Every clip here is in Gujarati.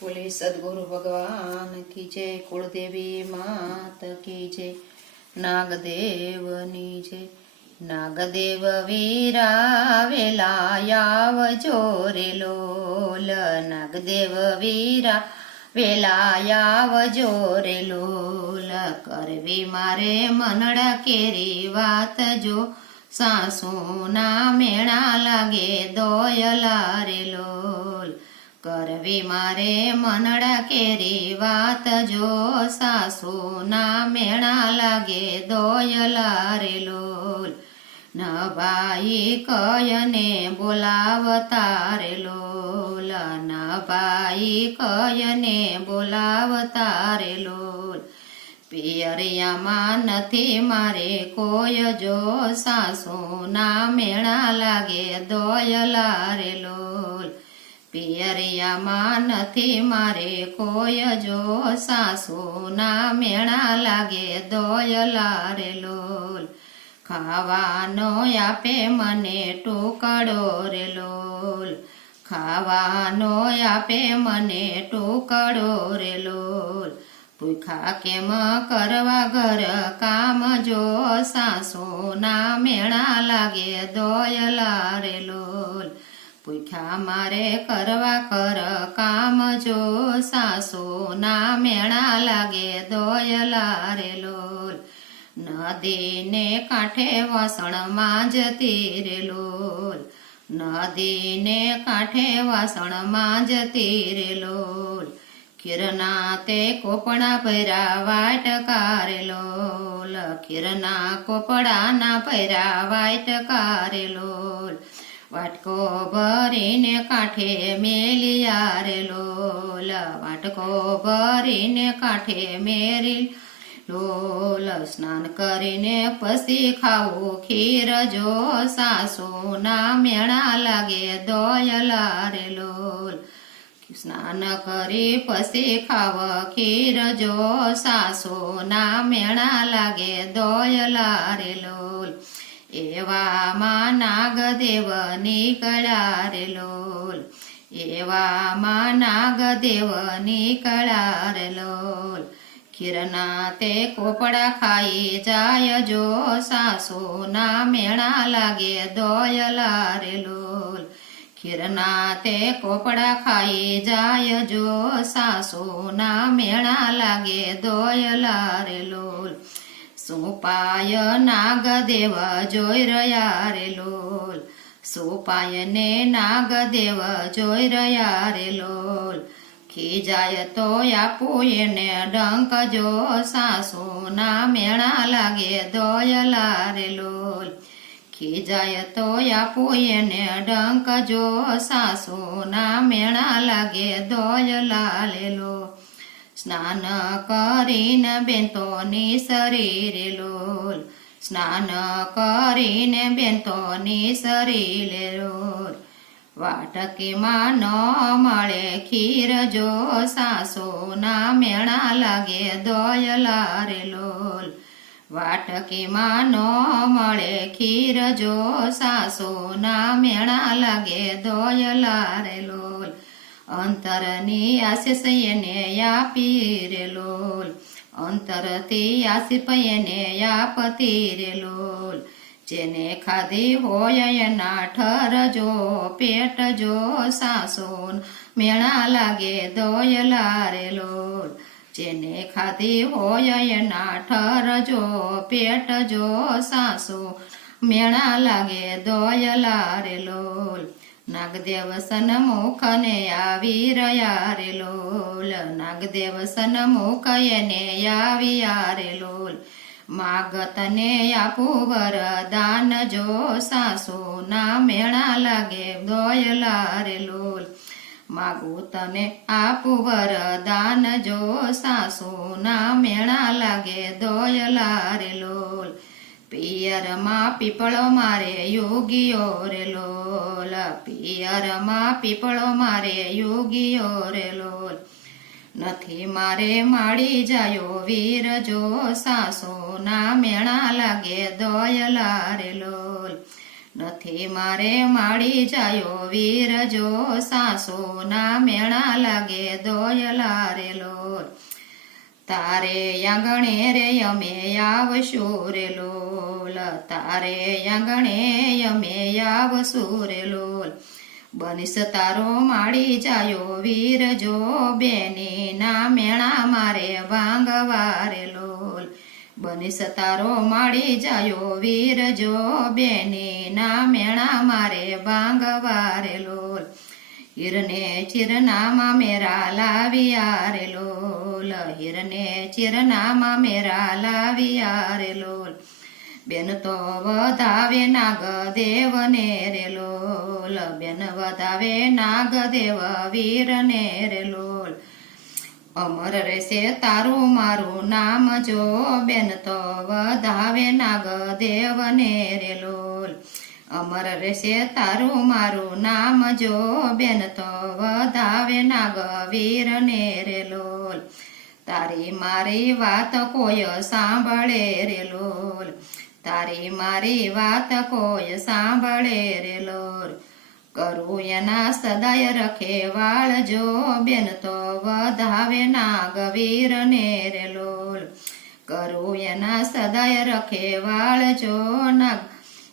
બોલે, સદગુરુ ભગવાન કી જય, કુળદેવી માત કી જય, નાગદેવની જય, નાગદેવ વીરા વેલા આવજો રે લોલ, નાગદેવ વીરા વેલા જોરે લોલ, કરવી મારે મનડા કેરી વાત જો, સાસુના મેણા લાગે દોયલા રે લોલ. કરવી મારે મનડા કેરી વાત જો સાસુના મેણા લાગે દોયલા રે લોલ. નભાઈ કયને બોલાવતા રે લોલ. નભાઈ કયને બોલાવતા રે લોલ. પિયરિયામાં નથી મારે કોઈ જો સાસુના મેણા લાગે દોયલા રે લોલ. પિયરિયામાં નથી મારે કોઈ જો સાસુના મેણા લાગે દોય લારે લોલ. ખાવાનો આપે મને ટુકડો રે લોલ. ખાવાનો આપે મને ટુકડો રે લોલ. ભૂખા કેમ કરવા ઘર કામ જો સાસુના મેણા લાગે દોય લારે લોલ. ભૂખ્યા મારે કરવા કર કામ જો સાસુના મેણા લાગે દોયલા રે લોલ. નદીને કાંઠે વાસણ માંજતી રે લોલ. નદીને કાંઠે વાસણ માંજતી રે લોલ. કિરના તે કોપડા પહેરા વાટ કારેલોલ કિરના કોપડાના પહેરા વાટ કારેલોલ વાટકો ભરીને કાંઠે મેલિયા રે લોલ, વાટકો ભરીને કાંઠે મેરી લોલ, સ્નાન કરીને પછી ખાવું ખીર જો સાસુના મેણા લાગે દોયલા રે લોલ. સ્નાન કરી પછી ખાવ ખીર જો સાસુના મેણા લાગે દોયલા રે લોલ. એવામાં નાગદેવ નીકળ્યા રે લોલ એવામાં નાગદેવ નીકળ્યા રે લોલ ખીરના તે કોપડા ખાઈ જાય જો સાસુના મેણા લાગે દોયલા રે લોલ ખીરના તે કોપડા ખાઈ જાય જો સાસુના મેણા લાગે દોયલા રે લોલ સુપાય નાગદેવ જોઈ રહ્યા રે લોલ. સુપાય ને નાગદેવ જોઈ રહ્યા રે લોલ. ખીજાય તો આપો એને ડંક જો સાસુના મેણા લાગે દોયલા રે લોલ. ખીજાય તો આપો એને ડંક જો સાસુના મેણા લાગે દોયલા લે લો સ્નાન કરીને બેન તો શરીરે લોલ. સ્નાન કરીને બેન તો શરીરે લોલ. વાટકીમાં ન મળે ખીર, જો સાસુના મેણા લાગે દોયલા રે લોલ. વાટકીમાં ન મળે ખીર, જો સાસુના મેણા લાગે દોયલા રે લોલ. અંતરની આશિષયને આપી રે લોલ અંતરથી આશિપયને આપતી રે લોલ જેને ખાધી હોય એના ઠરજો પેટ જો સાસોન મેળા લાગે દોયલા રે લોલ જેને ખાધી હોય એના ઠરજો પેટ જો સાસુ મેણા લાગે દોયલા રે નાગદેવ સનમુખ ને આવી રહ્યા રે લોલ નાગદેવ સનમુખ એને આવી રે લોલ માગતને આપું વરદાન જો સાસુ ના મેણા લાગે દોયલા રે લોલ માગું તને આપું વરદાન જો સાસુ ના મેણા લાગે દોયલા રે લોલ પિયરમાં પીપળો મારે યોગીઓ રે લોલ. પિયરમાં પીપળો મારે યોગીઓ રે લોલ. નથી મારે માડી જાયો વીર જો સાસુના મેણા લાગે દોયલા રે લોલ. નથી મારે માડી જાયો વીર જો સાસો ના મેણા લાગે દોયલા રે લોલ. તારે આંગણે રે, અમે આવશું રે લોલ. તારે આંગણે, અમે આવશું રે લોલ. બનીશ તારો માળી જાયો વીર જો, બેની ના મેણા મારે ભાંગવા રે લોલ. બનીશ તારો માડી જાયો વીર જો, બેની ના મેણા મારે ભાંગવા રે લોલ. હિરને ચિરનામાં મેરા લાવિયા રે લોલ હિરને ચિરનામાં મેરા લાવિયા રે લોલ બેન તો વધાવે નાગ દેવને રે લોલ બેન વધાવે નાગ દેવ વીરને રે લોલ અમર રહેશે તારું મારું નામ જો બેન તો વધાવે નાગ દેવને રે લોલ અમર રહેશે તારું મારું નામ જો બેન તો વધાવે નાગ વીરને રે લોલ. તારી મારી વાત કોઈ સાંભળે રે લોલ. તારી મારી વાત કોઈ સાંભળે રે લોલ. કરું એના સદાય રખે વાળ જો બેન તો વધાવે નાગ વીરને રે લોલ. કરું એના સદાય રખે વાળ જો નાગ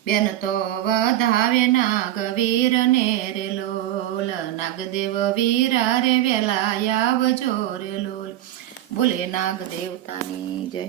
બેન તો વધાવે નાગ વીરને રે લોલ નાગદેવ વીરા રે વેલા આવજો રે લોલ બોલે નાગ દેવતાની જય